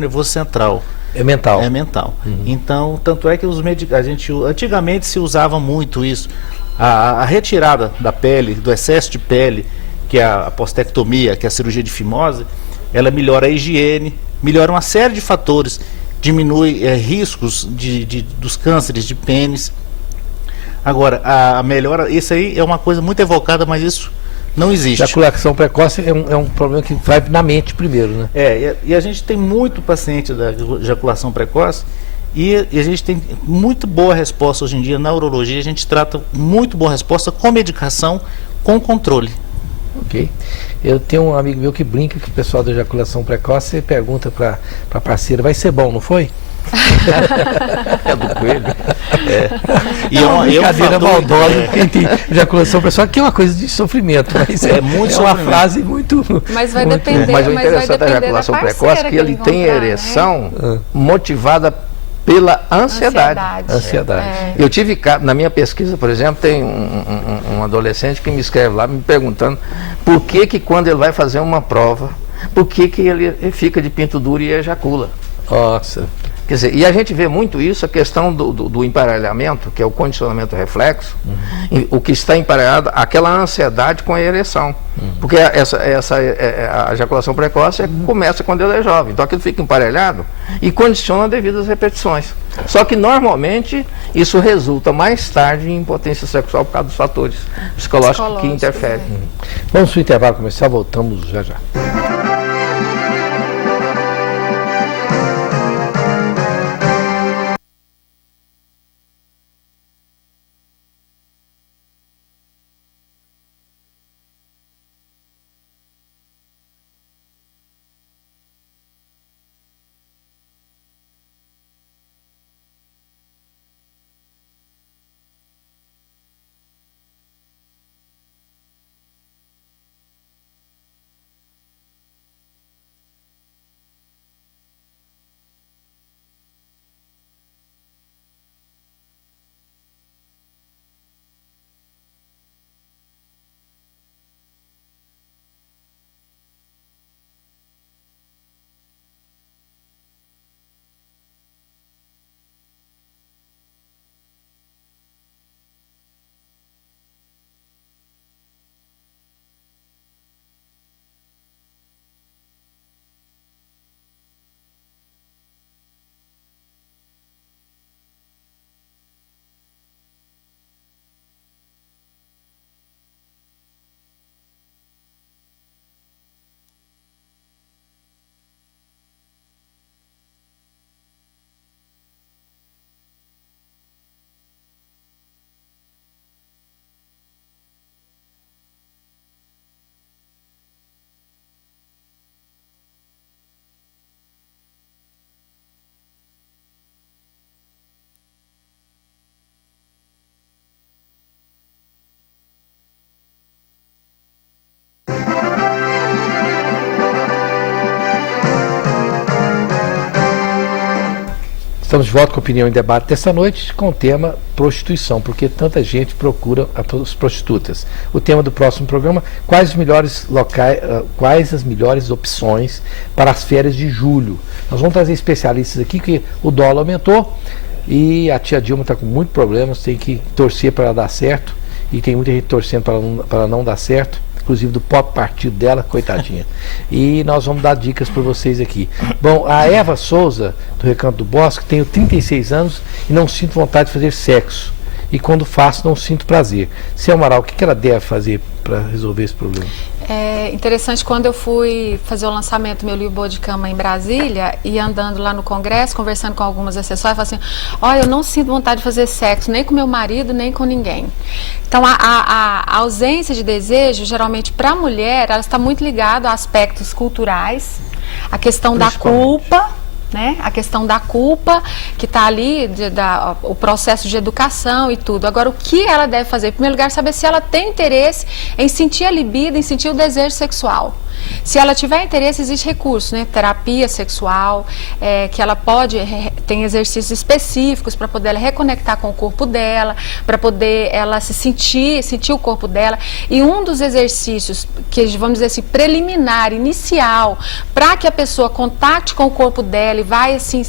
nervoso central. É mental. É mental. Então, tanto é que antigamente se usava muito isso. A retirada da pele, do excesso de pele, que é a postectomia, que é a cirurgia de fimose, ela melhora a higiene, melhora uma série de fatores, diminui riscos dos cânceres de pênis. Agora, a melhora, isso aí é uma coisa muito evocada, mas isso não existe. Ejaculação precoce é um problema que vai na mente primeiro, né? E a gente tem muito paciente da ejaculação precoce e a gente tem muito boa resposta hoje em dia na urologia. A gente trata muito boa resposta com medicação, com controle. Ok. Eu tenho um amigo meu que brinca que o pessoal da ejaculação precoce pergunta para a parceira, vai ser bom, não foi? É do coelho. E é uma brincadeira maldosa, quem tem ejaculação precoce, que é uma coisa de sofrimento, mas é uma frase muito... Mas vai depender. Mas o interessante da ejaculação precoce é que ele tem ereção motivada pela ansiedade. Eu tive, na minha pesquisa, por exemplo, tem um adolescente que me escreve lá me perguntando por que quando ele vai fazer uma prova, por que ele fica de pinto duro e ejacula. Nossa. Quer dizer, e a gente vê muito isso, a questão do emparelhamento, que é o condicionamento reflexo, o que está emparelhado, aquela ansiedade com a ereção. Porque a ejaculação precoce começa quando ele é jovem, então aquilo fica emparelhado e condiciona devido às repetições. Só que normalmente isso resulta mais tarde em impotência sexual por causa dos fatores psicológicos que interferem. Vamos para o intervalo comercial, voltamos já já. Estamos de volta com a Opinião em Debate desta noite com o tema prostituição, porque tanta gente procura as prostitutas. O tema do próximo programa, quais as melhores opções para as férias de julho. Nós vamos trazer especialistas aqui, que o dólar aumentou e a tia Dilma está com muitos problemas, tem que torcer para dar certo, e tem muita gente torcendo para não dar certo, inclusive do próprio partido dela, coitadinha. E nós vamos dar dicas para vocês aqui. Bom, a Eva Souza, do Recanto do Bosque, tenho 36 anos e não sinto vontade de fazer sexo. E quando faço, não sinto prazer. Seu Amaral, o que ela deve fazer para resolver esse problema? É interessante, quando eu fui fazer o lançamento do meu livro Boa de Cama em Brasília, e andando lá no Congresso, conversando com algumas assessores, eu falei assim, olha, eu não sinto vontade de fazer sexo, nem com meu marido, nem com ninguém. Então, a ausência de desejo, geralmente para a mulher, ela está muito ligada a aspectos culturais, a questão da culpa, né? A questão da culpa, que está ali, o processo de educação e tudo. Agora, o que ela deve fazer? Em primeiro lugar, saber se ela tem interesse em sentir a libido, em sentir o desejo sexual. Se ela tiver interesse, existe recurso, né? Terapia sexual, que ela pode, tem exercícios específicos para poder ela reconectar com o corpo dela, para poder ela se sentir o corpo dela. E um dos exercícios que, vamos dizer assim, preliminar, inicial, para que a pessoa contacte com o corpo dela e vai assim,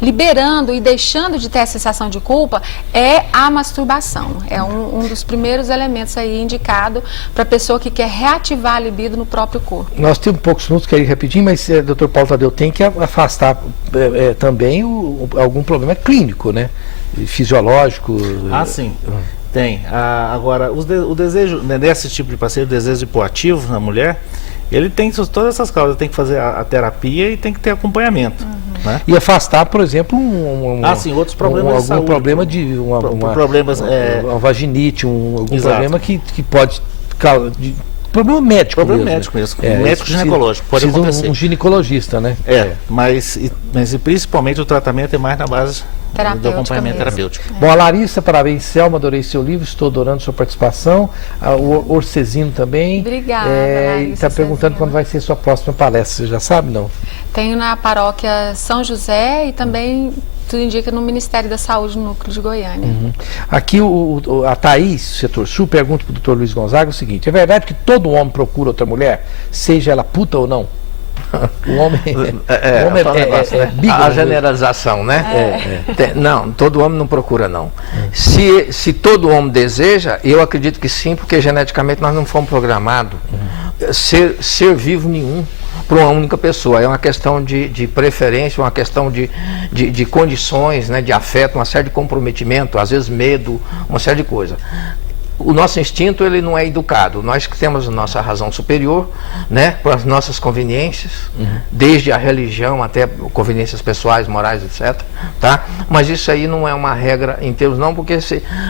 liberando e deixando de ter a sensação de culpa, é a masturbação. É um dos primeiros elementos aí indicado para a pessoa que quer reativar a libido no próprio corpo. Nós temos poucos minutos, quero ir rapidinho, mas Dr. Paulo Tadeu, tem que afastar também algum problema clínico, né? Fisiológico. Sim. Tem. Agora, o desejo, né, desse tipo de paciente, o desejo hipoativo na mulher, ele tem todas essas causas, tem que fazer a terapia e tem que ter acompanhamento. Né? E afastar, por exemplo, outros problemas de saúde. Algum problema de uma vaginite, algum problema que pode causar... Problema médico mesmo. Médico ginecológico, pode acontecer. Um ginecologista, né? Mas principalmente o tratamento é mais na base do acompanhamento terapêutico. Bom, a Larissa, parabéns, Selma, adorei seu livro, estou adorando sua participação. O Orcezino também. Obrigada, está perguntando quando vai ser sua próxima palestra, você já sabe, não? Tenho na paróquia São José e também... tudo indica no Ministério da Saúde, no Núcleo de Goiânia. Aqui a Thaís, setor sul, pergunta para o doutor Luiz Gonzaga o seguinte: é verdade que todo homem procura outra mulher, seja ela puta ou não? O homem a generalização, né? Não, todo homem não procura, não. Se todo homem deseja, eu acredito que sim, porque geneticamente nós não fomos programados ser vivo nenhum para uma única pessoa. É uma questão de preferência, uma questão de condições, né, de afeto, uma série de comprometimento, às vezes medo, uma série de coisas. O nosso instinto, ele não é educado. Nós que temos a nossa razão superior, né, para as nossas conveniências, desde a religião até conveniências pessoais, morais, etc. Tá? Mas isso aí não é uma regra em termos, não, porque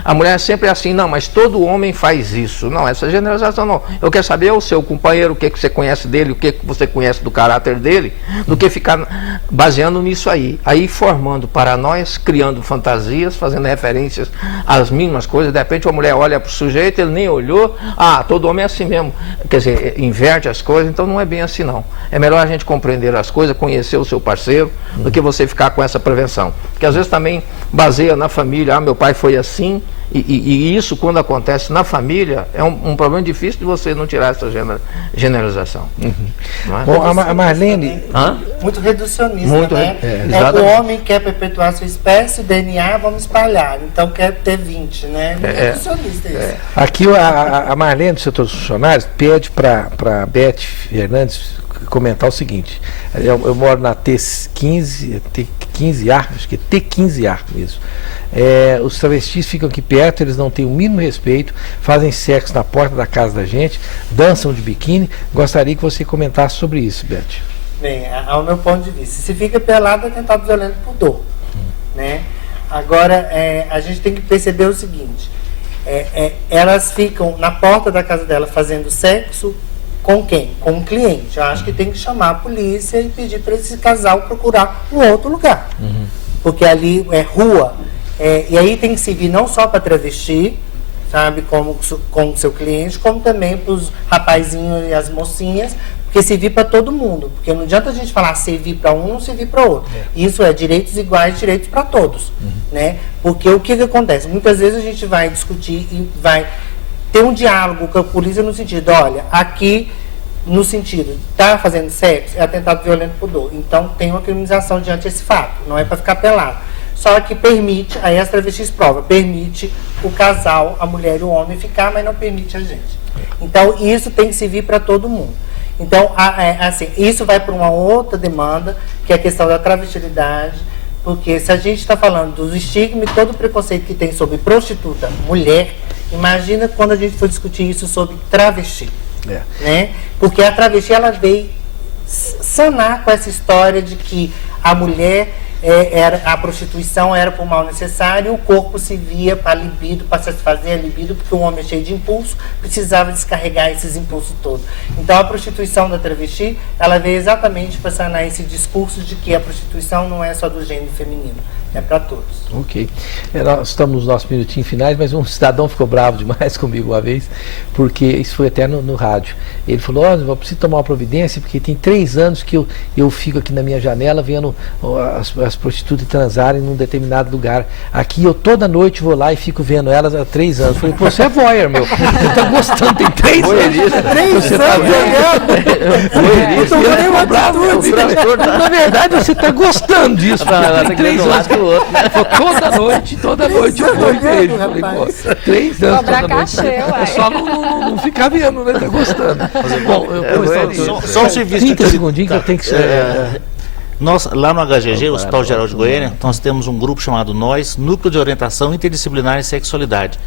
a mulher sempre é assim, não, mas todo homem faz isso. Não, essa generalização não. Eu quero saber o seu companheiro, o que você conhece dele, o que você conhece do caráter dele, do que ficar baseando nisso aí. Aí formando para nós, criando fantasias, fazendo referências às mínimas coisas. De repente, uma mulher olha para o sujeito, ele nem olhou, todo homem é assim mesmo, quer dizer, inverte as coisas, então não é bem assim não. É melhor a gente compreender as coisas, conhecer o seu parceiro, do que você ficar com essa prevenção. Porque às vezes também baseia na família, meu pai foi assim, e isso quando acontece na família, é um problema difícil de você não tirar essa generalização. Não é? Bom, a Marlene... Muito reducionista, né? O homem quer perpetuar sua espécie, o DNA, vamos espalhar. Então quer ter 20, né? Muito reducionista isso. Aqui a Marlene, do setor dos funcionários, pede para a Beth Fernandes comentar o seguinte: eu moro na T15A, acho que é T15A mesmo. Os travestis ficam aqui perto, eles não têm o mínimo respeito, fazem sexo na porta da casa da gente, dançam de biquíni. Gostaria que você comentasse sobre isso, Beth. Bem, ao meu ponto de vista, se fica pelado é tentado violento por dor, né? Agora, a gente tem que perceber o seguinte: elas ficam na porta da casa dela fazendo sexo com quem? Com o cliente. Eu acho que tem que chamar a polícia e pedir para esse casal procurar um outro lugar, porque ali é rua. E aí tem que servir não só para travesti, sabe, como com o seu cliente, como também para os rapazinhos e as mocinhas, porque servir para todo mundo. Porque não adianta a gente falar servir para um, não servir para outro. Isso é direitos iguais, direitos para todos. Né? Porque o que acontece? Muitas vezes a gente vai discutir e vai ter um diálogo com a polícia no sentido, olha, aqui no sentido, tá fazendo sexo, é atentado violento por dor. Então tem uma criminalização diante desse fato, não é para ficar pelado. Só que permite, aí as travestis prova, permite o casal, a mulher e o homem ficar, mas não permite a gente. Então isso tem que servir para todo mundo. Então, assim, isso vai para uma outra demanda, que é a questão da travestilidade, porque se a gente está falando dos estigmas e todo o preconceito que tem sobre prostituta, mulher, imagina quando a gente for discutir isso sobre travesti. Né? Porque a travesti, ela veio sanar com essa história de que a mulher, a prostituição era por mal necessário, o corpo se via para libido, para satisfazer a libido, porque o homem é cheio de impulso, precisava descarregar esses impulsos todos. Então a prostituição da travesti, ela veio exatamente para sanar esse discurso de que a prostituição não é só do gênero feminino, é para todos. Ok. Nós estamos nos nossos minutinhos finais, mas um cidadão ficou bravo demais comigo uma vez, porque isso foi até no rádio. Ele falou, eu preciso tomar uma providência, porque tem 3 anos que eu fico aqui na minha janela vendo as prostitutas transarem num determinado lugar. Aqui eu toda noite vou lá e fico vendo elas há 3 anos. Eu falei, pô, você é voyeur, meu. Você tá gostando, tem 3 anos. Você tá vendo? Na verdade, você tá gostando disso. Tem 3 anos. Toda noite eu vou ver. Falei, pô, 3 anos. Cobrar cachê, É só não ficar vendo, né? Tá gostando. Bom, Só um serviço 30 segundinhos que eu tenho que ser. Nós, lá no HGG, Hospital Geral de Goiânia, nós temos um grupo chamado NOS, Núcleo de Orientação Interdisciplinar em Sexualidade.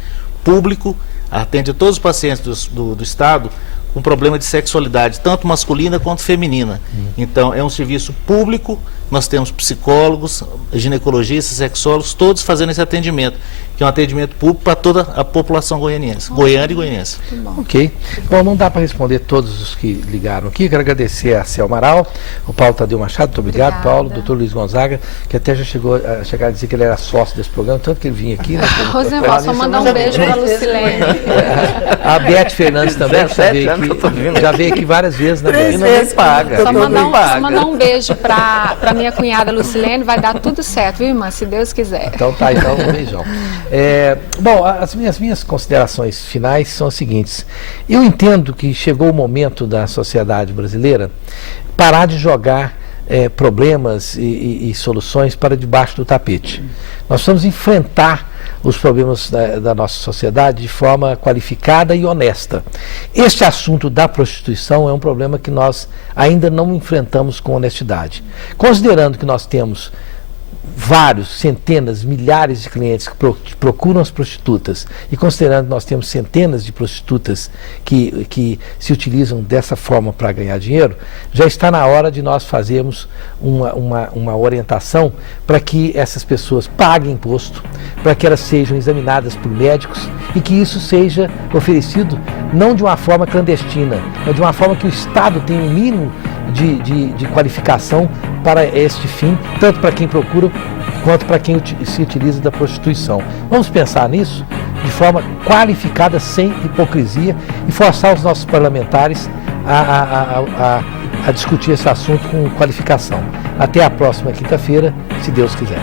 Público, atende todos os pacientes do estado com problema de sexualidade, tanto masculina quanto feminina. Então, é um serviço público, nós temos psicólogos, ginecologistas, sexólogos, todos fazendo esse atendimento, que é um atendimento público para toda a população goianiense, goiana e goianiense. Ok. Bom, não dá para responder todos os que ligaram aqui. Quero agradecer a Cel Amaral, o Paulo Tadeu Machado, muito obrigado, Obrigada. Paulo, o doutor Luiz Gonzaga, que até já chegou a dizer que ele era sócio desse programa, tanto que ele vinha aqui. Né? Rosenval, só mandar um beijo para a Lucilene. A Beth Fernandes também, já veio aqui várias vezes, né, Beth? E não me paga. Só mandar um beijo para minha cunhada Lucilene, vai dar tudo certo, viu, irmã? Se Deus quiser. Então tá, então um beijão. Bom, as minhas considerações finais são as seguintes. Eu entendo que chegou o momento da sociedade brasileira parar de jogar problemas e soluções para debaixo do tapete. Nós precisamos enfrentar os problemas da nossa sociedade de forma qualificada e honesta. Este assunto da prostituição é um problema que nós ainda não enfrentamos com honestidade. Considerando que nós temos vários, centenas, milhares de clientes que procuram as prostitutas e considerando que nós temos centenas de prostitutas que se utilizam dessa forma para ganhar dinheiro, já está na hora de nós fazermos uma orientação para que essas pessoas paguem imposto, para que elas sejam examinadas por médicos e que isso seja oferecido não de uma forma clandestina, mas de uma forma que o Estado tenha um mínimo de qualificação para este fim, tanto para quem procura quanto para quem se utiliza da prostituição. Vamos pensar nisso de forma qualificada, sem hipocrisia, e forçar os nossos parlamentares a discutir esse assunto com qualificação. Até a próxima quinta-feira, se Deus quiser.